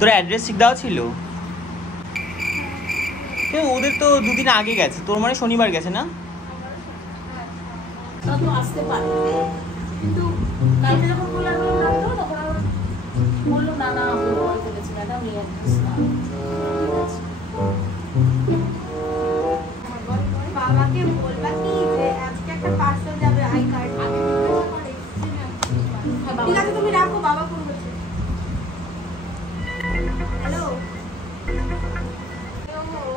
তোর অ্যাড্রেস ঠিক দেওয়া ছিল? ওদের তো দুদিন আগে গেছে, তোর মানে শনিবার গেছে না? আসতে পারে, কিন্তু কালকে যখন বললাম তখন বললো না না বলেছি ম্যাডাম এই অ্যাড্রেস না। বাবাকে বলবা কি যে আজকে একটা পার্সেল যাবে আই কার্ড আগে জিজ্ঞাসা করে। ঠিক আছে তুমি রাখো, বাবা ফোন করছে। হ্যালো,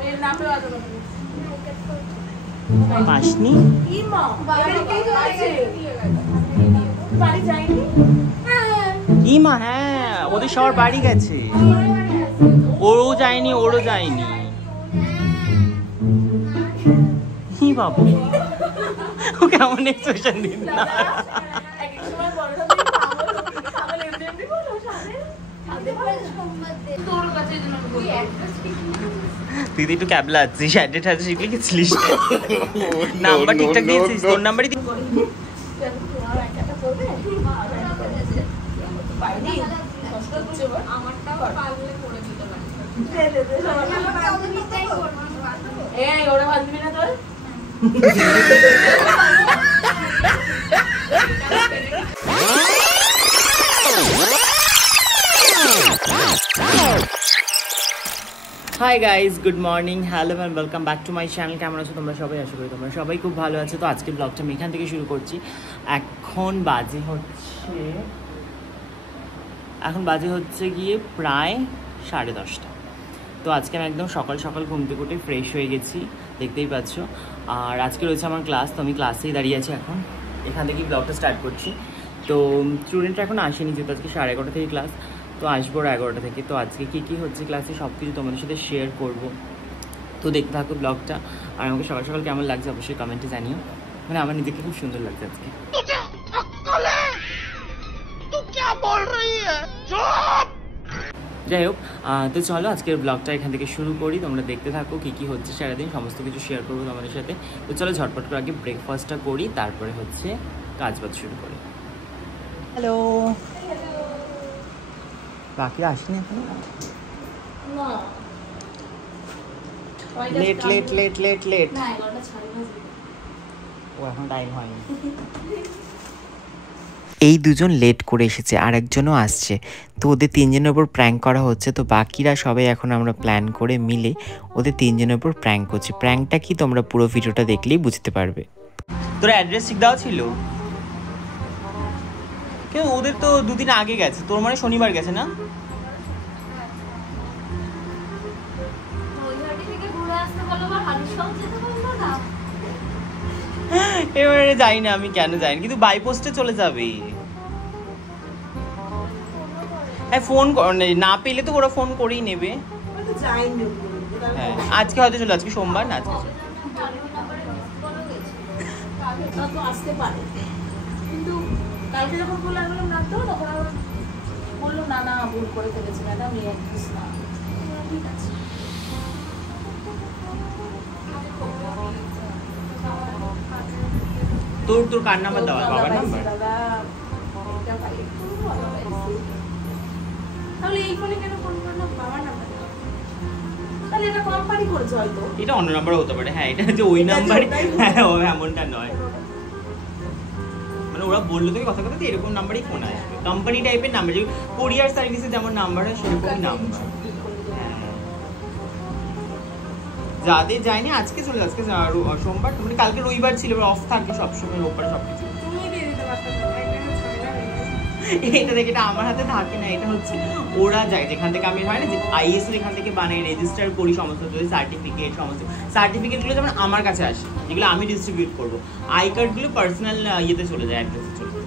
এর নামে আজ আসনি? ইমা বাড়ি আছে, বাড়ি যায়নি? ইমা হ্যাঁ, ওদের সবার বাড়ি গেছে, ওরও যায়নি ওরও যায়নি। হি বাবু, ও কেমন এক্সপ্রেশন দিন না। তুই একটু ক্যাবলা আছিস, অ্যাড্রেস আছে শিখলে গেছিলিস, নাম্বার ঠিকঠাক দিয়েছিস? তোর নাম্বারই ওরা বাঁধবি না তোর? Hi guys, good morning, hello and welcome back to my channel. কেমন আছো তোমরা সবাই? আশা করি তোমরা সবাই খুব ভালো আছো। তো আজকে ব্লগটা আমি এখান থেকে শুরু করছি। এখন বাজে হচ্ছে গিয়ে প্রায় 10:30। তো আজকে আমি একদম সকাল সকাল ঘুম থেকে উঠে ফ্রেশ হয়ে গেছি, দেখতেই পাচ্ছ। আর আজকে রয়েছে আমার ক্লাস, তো আমি ক্লাসেই দাঁড়িয়ে আছি এখন, এখান থেকেই ব্লগটা স্টার্ট করছি। তো স্টুডেন্টরা এখন আসেনি, যেহেতু আজকে 11:30 থেকে ক্লাস, তো আসবো 11টা থেকে। তো আজকে কী হচ্ছে ক্লাসে সব কিছু তোমাদের সাথে শেয়ার করবো, তো দেখতে থাকো ব্লগটা। আর আমাকে সকাল সকাল কেমন লাগছে অবশ্যই কমেন্টে জানিও, মানে আমার নিজেকে খুব সুন্দর লাগছে আজকে। যাই হোক, তো চলো আজকের ব্লগটা এখান থেকে শুরু করি। তোমরা দেখতে থাকো কী হচ্ছে সারাদিন, সমস্ত কিছু শেয়ার করবো তোমাদের সাথে। তো চলো ঝটপট করে আগে ব্রেকফাস্টটা করি, তারপরে হচ্ছে কাজবাজ শুরু করি। হ্যালো, বাকিরা আসেনি এখন? লেট ও এখন টাইম হয়নি। এই দুজন লেট করে এসেছে, আর একজনও আসছে, তো ওদের তিনজনের উপর প্র্যাঙ্ক করা হচ্ছে। তো বাকিরা সবাই এখন আমরা প্ল্যান করে মিলে ওদের তিনজনের উপর প্র্যাঙ্ক করছি। প্র্যাঙ্কটা কি তোমরা পুরো ভিডিওটা দেখলেই বুঝতে পারবে। তোর অ্যাড্রেস ঠিক দেওয়া ছিল? ওদের তো দুদিন আগে গেছে, তোর মানে শনিবার গেছে না? এবারে যাই না আমি, কেন যাইনি, কিন্তু বাই পোস্টে চলে যাবে। হ্যাঁ ফোন না পেলে তো ওরা ফোন করেই নেবে। হ্যাঁ আজকে হয়তো চলে, আজকে সোমবার না, আজকে আসতে পারে, কিন্তু কালকে যখন বললাম না তো তখন বললো না না ভুল করে ফেলেছি ম্যাডাম এই অ্যাড্রেস না। ঠিক আছে, তোর কার নাম্বার দেওয়া? বাবার নাম্বার? তাহলে এই ফোনে কেন ফোন করলো? বাবার নাম্বার? তাহলে এটা কোম্পানি করেছে হয়তো, এটা অন্য নাম্বার হতে পারে। হ্যাঁ এটা যে ওই নাম্বারই, হ্যাঁ এমনটা নয়, মানে ওরা বললো তো কথা কথা এরকম নাম্বারই ফোন আসবে, কোম্পানি টাইপের নাম্বার, যে কোরিয়ার সার্ভিসে যেমন নাম্বার হয় সেরকমই নাম্বার। যাদের যায়নি আজকে চলে, আজকে সোমবার, মানে কালকে রবিবার ছিল, অফ থাকে সবসময়, রোববার সবকিছু। এটা দেখে, এটা আমার হাতে থাকে না, এটা হচ্ছে ওরা যায় যেখান থেকে আমি হয় না যে আইএসও এখান থেকে বানাই, রেজিস্টার করি সমস্ত সার্টিফিকেট, সমস্ত সার্টিফিকেটগুলো যেমন আমার কাছে আসে, যেগুলো আমি ডিস্ট্রিবিউট করবো। আই কার্ডগুলো পার্সোনাল ইয়েতে চলে যায়, অ্যাড্রেসে চলে যায়।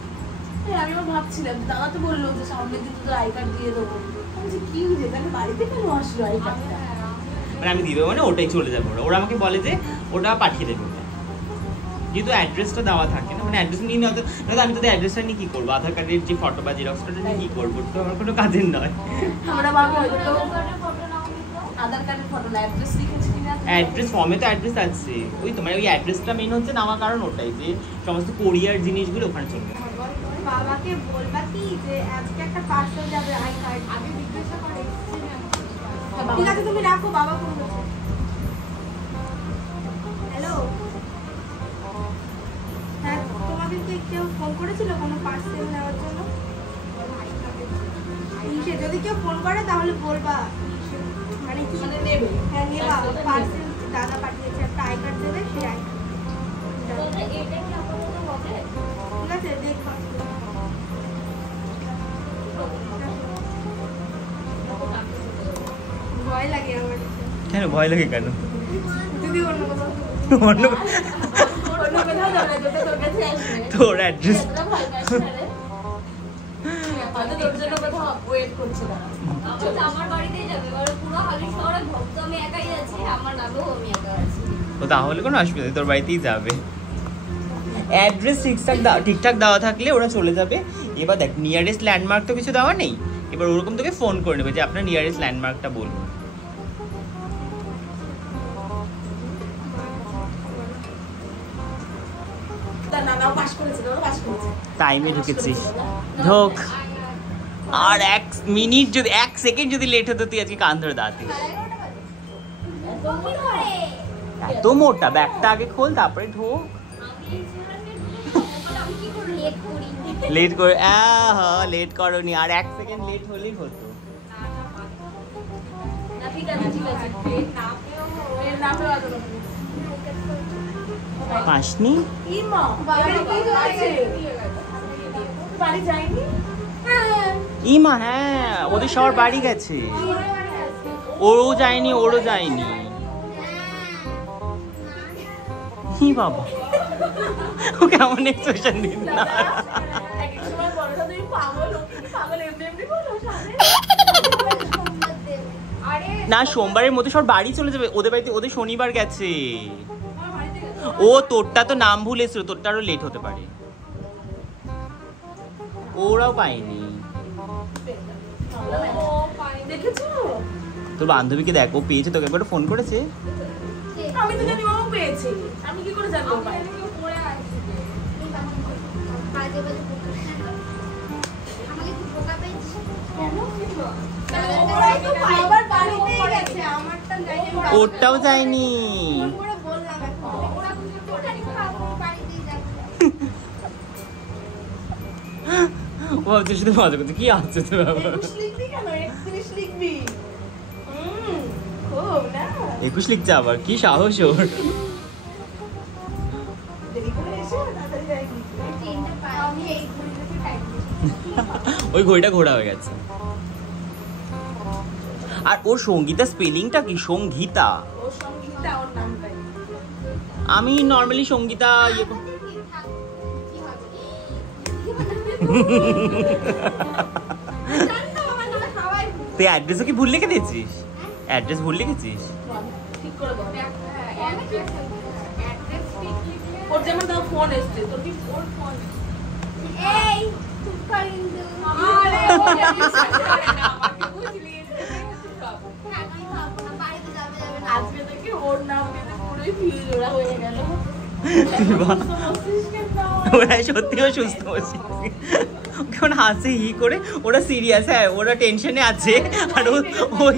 আমিও ভাবছিলাম, দাদা তো বললো যে সামনের দিন তো আই কার্ড দিয়ে দেবো, কি বুঝে তাহলে বাড়িতে কেন আসলো আই কার্ডটা? মানে আমি দিবে মানে ওটাই চলে যাবে, ওরা আমাকে বলে যে ওটা পাঠিয়ে দেবে, যেহেতু অ্যাড্রেসটা দেওয়া থাকে না, মানে অ্যাড্রেস নিয়ে নয়তো আমি তোদের অ্যাড্রেসটা নিয়ে কী করবো, আধার কার্ডের যে ফটো বা জেরক্সটা নিয়ে কী করবো, তো আমার কোনো কাজের নয়। আমরা ভাবি হয়তো আধার কার্ডের ফটো না, অ্যাড্রেস লিখেছি কিনা, অ্যাড্রেস ফর্মে তো অ্যাড্রেস আছে, ওই তোমার ওই অ্যাড্রেসটা মেন হচ্ছে নেওয়া, কারণ ওটাই যে সমস্ত কোরিয়ার জিনিসগুলো ওখানে চলবে। বাবাকে বলবা কি যে আজকে একটা পার্সেল যাবে আই কার্ড আগে জিজ্ঞাসা করে। ঠিক আছে তুমি রাখো, বাবা ফোন করছে। হ্যালো, হ্যাঁ তোমাদেরকে কেউ ফোন করেছিল কোনো পার্সেল নেওয়ার জন্য? যদি কেউ ফোন করে তাহলে বলবা, মানে কি নেবে? হ্যাঁ নেবা, পার্সেল দাদা পাঠিয়েছে, একটা আই কার্ড দেবে, সেই আই কার্ড। ঠিক আছে দেখো। ভয় লাগে আমার। কেন ভয় লাগে কেন? যদি অন্য কোথাও অন্য কোথাও যাবে না, তোর কাছে আসবে। তোর অ্যাড্রেস তোর জন্য কোথাও ওয়েট করছে না। আমার বাড়িতেই যাবে, পুরো হালি শহরে ভক্ত আমি একাই আছি, আমার নামেও আমি একা আছি। ও তাহলে কোনো অসুবিধা নেই, তোর বাড়িতেই যাবে। অ্যাড্রেস ঠিকঠাক দেওয়া থাকলে ওরা চলে যাবে। এবার দেখ নিয়ারেস্ট ল্যান্ডমার্ক তো কিছু দেওয়া নেই, এবার ওরকম তোকে ফোন করে নেবে যে আপনার নিয়ারেস্ট ল্যান্ডমার্কটা বলুন। তার নানাও পাস করেছে, ওরা পাস করেছে। টাইমে ঢুকেছিস, ঢোক। আর 1 মিনিট যদি 1 সেকেন্ড যদি লেট হতো তুই আজকে কান ধরে দাঁড়াতিস। এত মোটা ব্যাগটা আগে খোল তারপরে ঢোক। লেট করে লেট করনি, আর 1 সেকেন্ড লেট হলেই হতো। ঠিক আছে ঠিক আছে, এর নামেও আদর করবে। পাসনি ইমা বাড়ি কি হয়েছে? বাড়ি যায়নি? হ্যাঁ ইমা, হ্যাঁ ওদের সবার বাড়ি গেছে, ওরও যায়নি ওরও যায়নি। হি বাবা, ও কেমন এক্সপ্রেশন দিন না। এক এক সময় বলো না তুমি পাগল, পাগল এমনি এমনি বলো সামনে। না সোমবারের মধ্যে সব বাড়ি চলে যাবে, ওদের বাড়িতে ওদের শনিবার গেছে। ও তোরটা তো নাম ভুলে এসেছিল, তোরটা আরো লেট হতে পারে, ওরাও পায়নি। দেখেছো? তোর বান্ধবীকে দেখ, ও পেয়েছে, তোকে একবার ফোন করেছে। আমি তো জানি ও পেয়েছে, আমি কি করে জানবো? আবার বাড়িতেই গেছে, আমারটা নাই। ওরটাও যায়নি। করে বললাম এখন ওরা কিছু করে বাড়িতেই যাচ্ছে। ও ভাবছে শুধু মজা করছে, কি আছে তো ব্যাপার। 21 লিখবি কেন? 31 লিখবি। খুব না 21 লিখছে আবার, কি সাহস ওর। দেরি করে এসে তাড়াতাড়ি যাইনি। আমি এই ঘড়িটাতে টাইপ ওই ঘড়িটা ঘোরা হয়ে গেছে। আর ওর সঙ্গীতা স্পেলিংটা কি? সঙ্গীতা। ওর সঙ্গীতা, ওর নামটাই। আমি নর্মালি সঙ্গীতা ইয়ে তুই অ্যাড্রেসও কি ভুল লিখে দিয়েছিস? অ্যাড্রেস ভুল লিখেছিস? ঠিক করে দাও। ওর যেমন দাও ফোন এসছে, তোর কি ওর ফোন? এই চুপ কর কিন্তু। আরে ও বিশ্বাস করে না আমাকে, বুঝলি? আমি খাবো না, বাড়িতে যাবে যাবে না। আজকে থেকে ওর নাম দিয়ে পুরোই ফিউজ ওরা হয়ে গেল। ওরা সত্যিও সুস্থ হচ্ছে, কেমন হাসে হি করে। ওরা সিরিয়াস, হ্যাঁ ওরা টেনশনে আছে। আর ওই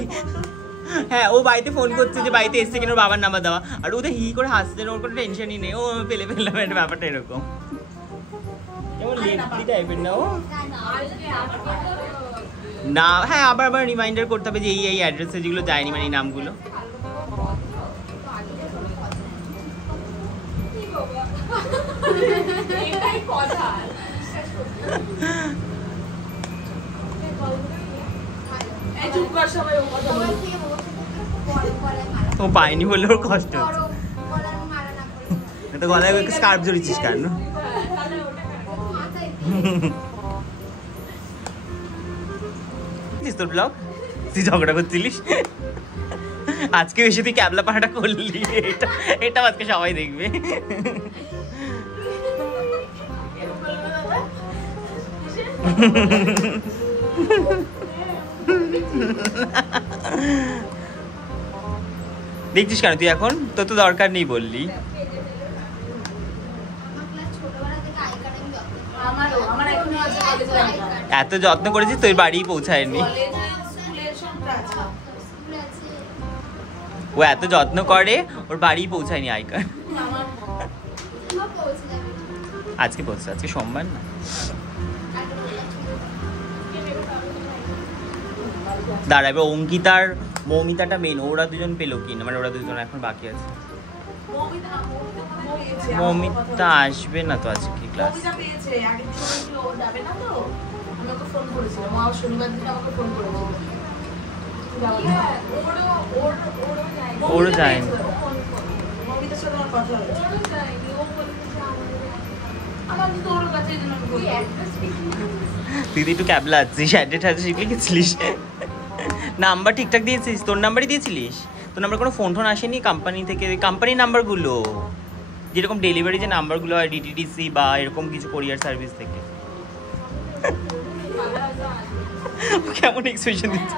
হ্যাঁ ও বাড়িতে ফোন করছে যে বাড়িতে এসছে কিনা ওর বাবার নাম্বার দেওয়া, আর ওদের হি করে হাসছে, ওর কোনো টেনশনই নেই। ও পেলে ফেললাম, একটা ব্যাপারটা এরকম কেমন লেটলি টাইপের না ও। না হ্যাঁ আবার আবার রিমাইন্ডার করতে হবে যে এই অ্যাড্রেসে যেগুলো যায়নি, মানে এই নামগুলো। এটাই কথা। এই চুপ কর সবাই, ও কথা বলে। ও পায়নি বলে ওর কষ্ট হচ্ছে। গলার মারা না করে তো গলায় স্কার্ফ জড়িয়েছিস কেন? তোর ব্লগ তুই ঝগড়া করছিলিস, আজকে এসে তুই ক্যাবলা পাহাড়টা করলি, এটা আজকে সবাই দেখবে। দেখছিস কেন তুই এখন? তোর তো দরকার নেই বললি। আমারও, আমার এখনো আছে কলেজের আইকার্ড। এত যত্ন করেছিস তোর বাড়ি পৌঁছায়নি। কলেজে স্কুলের সব আছে। স্কুলে আছে ও এত যত্ন করে, ওর বাড়ি পৌঁছায়নি আই কার্ড। আমার আজকে পৌঁছে, আজকে সোমবার না। দাঁড়া, এবার অঙ্কিতার মৌমিতাটা মেন, ওরা দুজন পেলো কি না, মানে ওরা দুজন এখন বাকি আছে। মৌমিতা আসবে না তো আজকে ক্লাস। পেয়েছে আগের দিন বলেছিল ও যাবে না, তো আমি ওকে ফোন করেছিলাম, মা শনিবার দিন আমাকে ফোন করেছিল। ওরও যায়নি। মৌমিতার সাথে আমার কথা হয়েছে, আমার কিন্তু ওর কাছে এই জন্য আমি বলি তুই একটু ক্যাবলা আছিস, অ্যাড্রেস আছে শিখলে গেছিলিস, নাম্বার ঠিকঠাক দিয়েছিস, তোর নাম্বারই দিয়েছিলিস, তোর নাম্বার কোনো ফোন টোন আসেনি কোম্পানি থেকে, কোম্পানির নাম্বারগুলো যেরকম ডেলিভারি যে নাম্বারগুলো হয় ডিটিডিসি বা এরকম কিছু কোরিয়ার সার্ভিস থেকে। কেমন এক্সপ্রেশন দিচ্ছে,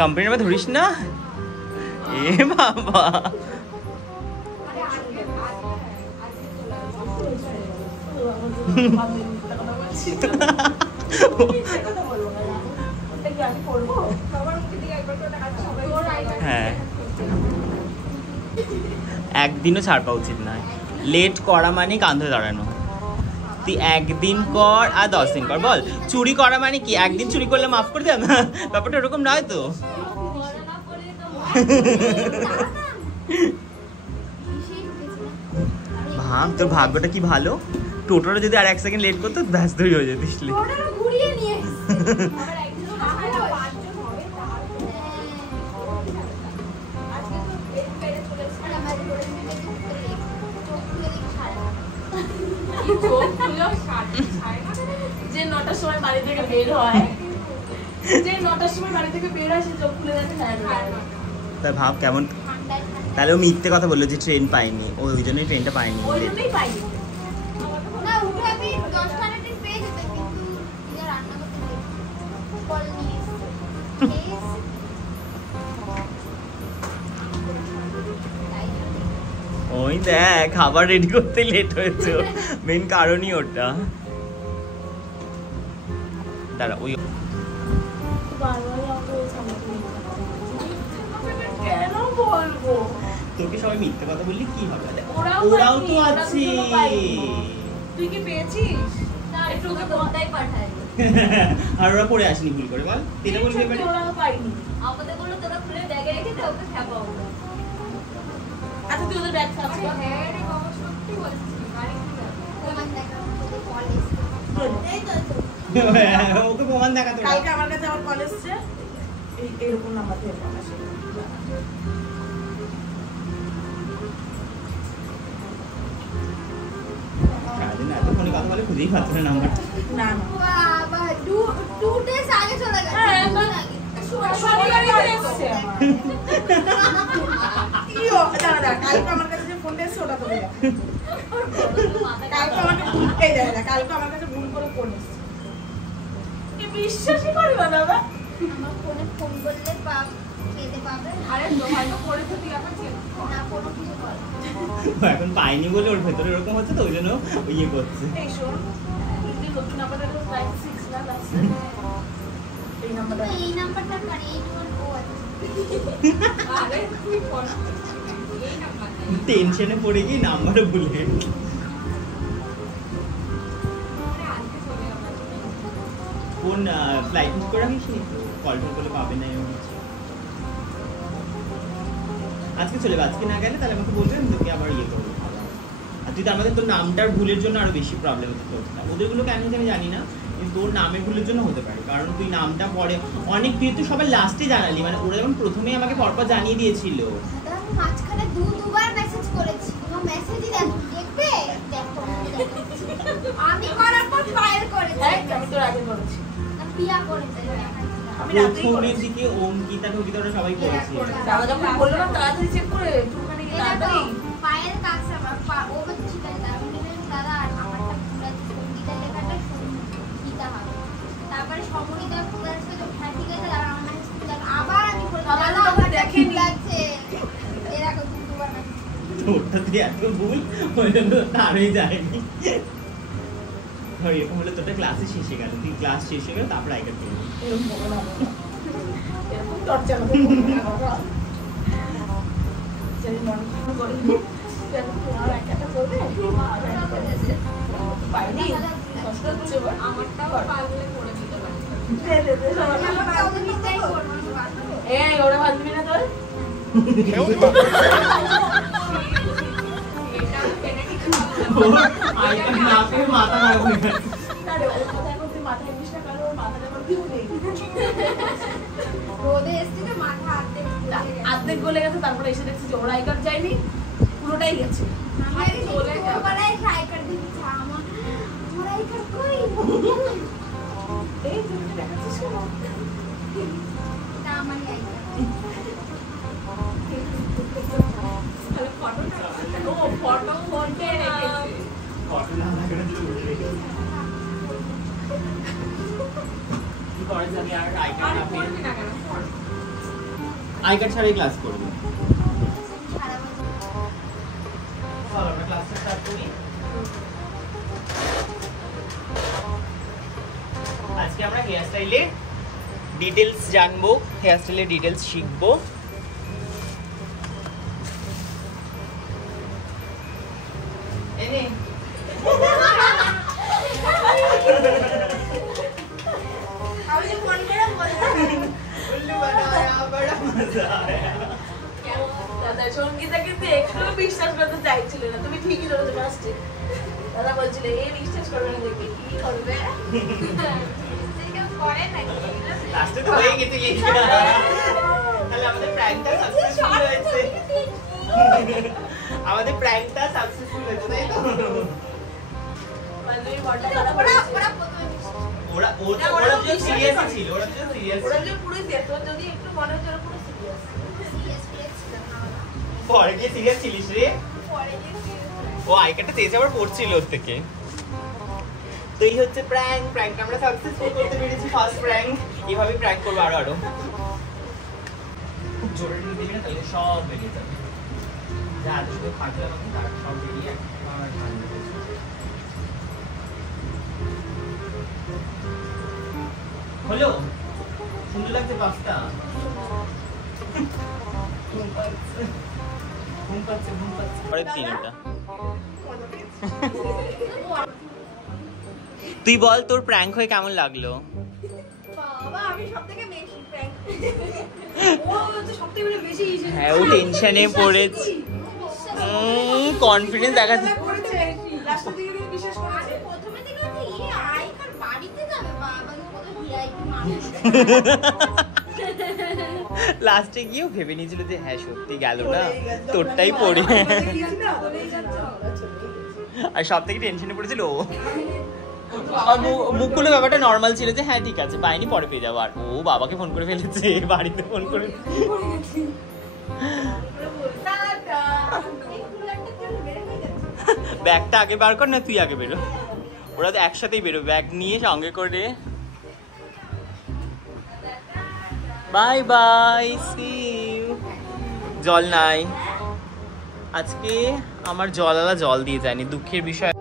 কোম্পানির নাম্বার ধরিস না, এ বাবা। হ্যাঁ, একদিনও ছাড় পাওয়া উচিত নয়, লেট করা মানে কাঁধে দাঁড়ানো। তুই একদিন কর আর 10 দিন কর, বল চুরি করা মানে কি একদিন চুরি করলে মাফ করে দেয় না, ব্যাপারটা এরকম নয় তো। ভাব তোর ভাগ্যটা কি ভালো, টোটোটা যদি আর 1 সেকেন্ড লেট করতো ব্যাস ধরে হয়ে যেতিস। ঘুরিয়ে নিয়ে এসেছে। আবার একদিন যে 9টার সময় বাড়ি থেকে বের হয়, যে 9টার সময় বাড়ি থেকে বের হয় সে চোখ খুলে যাচ্ছে তা ভাব কেমন, তাহলে ও মিথ্যে কথা বললো যে ট্রেন পাইনি, ও ওই জন্যই ট্রেনটা পাইনি। ওই জন্যই পাইনি না, উঠে আমি 10টা মিনিট পেয়ে যেতে, কিন্তু নিজে রান্না করতে কল নিয়ে ওই দেখ খাবার রেডি করতে লেট হয়েছে, মেন কারণই ওটা। দাঁড়া ওই কেন বলবো, তোকে সবাই মিথ্যে কথা বললি কি হবে, ওরাও ওরাও তো পায়নি, আছে। ওরা দুটো পায়নি। তুই কি পেয়েছিস? না, একটু ওকে বলতেই পাঠাই। আর ওরা পড়ে আসেনি ভুল করে, বল এটা বলবি এবারে। ওরাও পাইনি। আমাদের বললো তোরা খুলে ব্যাগে রেখে দে, ওকে খাবো। আচ্ছা তুই ওদের ব্যাগ সার্চ কর। হ্যাঁ রে বাবা, সত্যি বলছি। প্রমাণ দেখা আমাদের কল এসেছে। এই তো ওকে প্রমাণ দেখা তোরা। কালকে আমার কাছে আমার কল এসেছে, এইরকম নাম্বার থেকে ফোন আসে। সারাদিন এত ফোনে কথা বলে খুঁজেই পাচ্ছে না নাম্বার। না না বাবা, 2 days আগে চলে গেছে। হ্যাঁ, দুদিন আগে। শনিবারই তো এসেছে। ইয়ো, দাঁড়া, কালকে আমার কাছে যে ফোনটা এসেছে ওটা তোকে দেখ। কালকে আমাকে এই দেখ, কালকে আমার কাছে ভুল করে ফোন এসেছে। কি বিশ্বাসই করবে না দাদা? আমার ফোনে ফোন করলে খেতে পাবে। আরে হয়তো পড়েছে তুই এখন চেক না, কোনো কিছু করে না। ও এখন পাইনি বলে ওর ভেতরে এরকম হচ্ছে, তো ওই জন্য ইয়ে করছে। এই শোন, তুই যে নতুন নাম্বারটা 96 না আছে। এই নাম্বারটা এই নাম্বারটা কার? এই ও আছে। আরে তুই ফোন টেনশনে পড়ে গিয়ে নাম্বারও ভুলে। কোন ফ্লাইট মিস করে রাখিস নি, কল টল করলে পাবে না এরকম হচ্ছে। আজকে চলে যাবে, আজকে না গেলে তাহলে আমাকে বলবে, আমি তোকে আবার ইয়ে করবো। আর তুই তো আমাদের তোর নামটার ভুলের জন্য আরো বেশি প্রবলেম হতে হতো, ওদেরগুলো কেন আমি জানি না, কিন্তু তোর নামের ভুলের জন্য হতে পারে, কারণ তুই নামটা পরে অনেক তুই তো সবার লাস্টে জানালি, মানে ওরা যেমন প্রথমেই আমাকে পরপর জানিয়ে দিয়েছিল। দাদা, আমি মাঝখানে দুবার মেসেজ করেছি, কোনো মেসেজই দেখবে। দেখো আমি করার পর ফাইল করেছি। হ্যাঁ, আমি তোর আগে করেছি। পিয়া করেছে। আমি রাতেই প্রথমের করেছি। দিকে অঙ্কিতা ঠকিতা ওরা সবাই করেছে। দাদা যখন বললো না তাড়াতাড়ি চেক করে, একটুখানি এটা তো তাড়াতাড়ি। পায়ের কাছে আমার ও বলছে ঠিক আছে, আমি বললাম দাদা আমারটা পুরো সঙ্গীতের লেখাটা সঙ্গীতা হবে, তারপরে সমরিতা পুরো আছে তো হ্যাঁ ঠিক আছে, আর আমার মেসেজ দিলাম, আবার আমি বললাম বাবা দাদা তো তখন আমারটা দেখেনি। ভুল লাগছে, এরকম দুবার মেসেজ। তোরটা তুই এত ভুল ওই জন্য তারই যায়নি। ধর এরকম হলে তোরটা ক্লাসে শেষে গেল, তুই ক্লাস শেষে গেল তারপর আইকার করবি। এরকম বলো না বাবা। এরকম তো টর্চার হবে জানি মনে করে তোমার একটা করবে পাইনি কষ্ট হচ্ছে আমারটাও পারলে করে দিতে পারি। এই ওরা বাঁধবি না তোর মাথা মাথায় বিষ না কারণ ওর মাথাটা আমার ভিউ নেই রোদে এসছি তো মাথা অর্ধেক গলে গেছে তারপরে এসে দেখছি যে ওর আই কার্ড যায়নি পুরোটাই গেছে আমি চলে গেলে ট্রাই করে দিচ্ছি আমার আই কার্ড কই এই তুমি দেখাচ্ছিস কেন না আমার আই কার্ড তাহলে ফটোটা ও ফটো ফোনতে রেখেছি কি করে জানি আর আই আর কার্ড করবি না কেন আই কার্ড ছাড়াই ক্লাস করবো। সারা বছর চলো আমরা ক্লাসটা স্টার্ট করি। আজকে আমরা হেয়ার স্টাইলে ডিটেলস জানবো, হেয়ার স্টাইলের ডিটেলস শিখবো। এনে আমি যে ফোন করে বললাম উল্লু বানায়া বড়া মজা আয়া। দাদা সঙ্গীতা কিন্তু একটু বিশ্বাস করতে চাইছিল না তুমি ঠিকই ধরেছো ফার্স্টে দাদা বলছিল এই বিশ্বাস করবে না দেখি কি করবে সেটা করে নাকি লাস্টে তো হয়ে গেছে এই তাহলে আমাদের প্র্যাঙ্কটা সাকসেসফুল হয়েছে। আমাদের প্র্যাঙ্কটা সাকসেসফুল হয়েছে তাই তো? মানে বড়টা ওরা প্রথমে ওরা ওরা যে সিরিয়াস ছিল, ওরা যে সিরিয়াস ওরা যে পুরো সেট যদি একটু মনে হচ্ছে ওরা পুরো সিরিয়াস সিরিয়াস ছিল না পরে গিয়ে সিরিয়াস ছিলিস রে। পরে গিয়ে ও আই কার্ডটা চেয়েছে আবার পড়ছিল ওর থেকে। তো এই হচ্ছে প্র্যাঙ্ক আমরা সাকসেসফুল করতে পেরেছি, ফার্স্ট প্র্যাঙ্ক। এইভাবে প্র্যাঙ্ক করবো আরো খুব জোরে নিয়ে দিবি না তাহলে সব বেরিয়ে যাবে, যা শুধু ফাটলে তখন তার সব বেরিয়ে একবার ঠান্ডা হয়ে যাবে। হলো সুন্দর লাগছে পাঁচটা। পরের দিন এটা তুই বল তোর প্র্যাঙ্ক হয়ে কেমন লাগলো? বাবা আমি সবথেকে বেশি প্র্যাঙ্ক ও হচ্ছে সবথেকে বেশি হ্যাঁ ও টেনশনে পড়েছে, কনফিডেন্স দেখাচ্ছে। করেছে লাস্টের দিকে কিন্তু বিশেষ করে আমি প্রথমে থেকে এই আই কার্ড বাড়িতে যাবে বাবা কত ভিআইপি মানুষ লাস্টে গিয়েও ভেবে নিয়েছিল যে হ্যাঁ সত্যি গেল না, তোরটাই পড়ে। আর সব থেকে টেনশনে পড়েছিল ও। আর মুখগুলো ব্যাপারটা নর্মাল ছিল যে হ্যাঁ ঠিক আছে পাইনি পরে পেয়ে যাবো, আর ও বাবাকে ফোন করে ফেলেছে, বাড়িতে ফোন করে। ব্যাগটা আগে বার কর না তুই আগে বেরো, ওরা তো একসাথেই বেরো ব্যাগ নিয়ে সঙ্গে করে। Bye bye, see you. জল নাই আজকে, আমার জলওয়ালা জল দিয়ে যায়নি, দুঃখের বিষয়।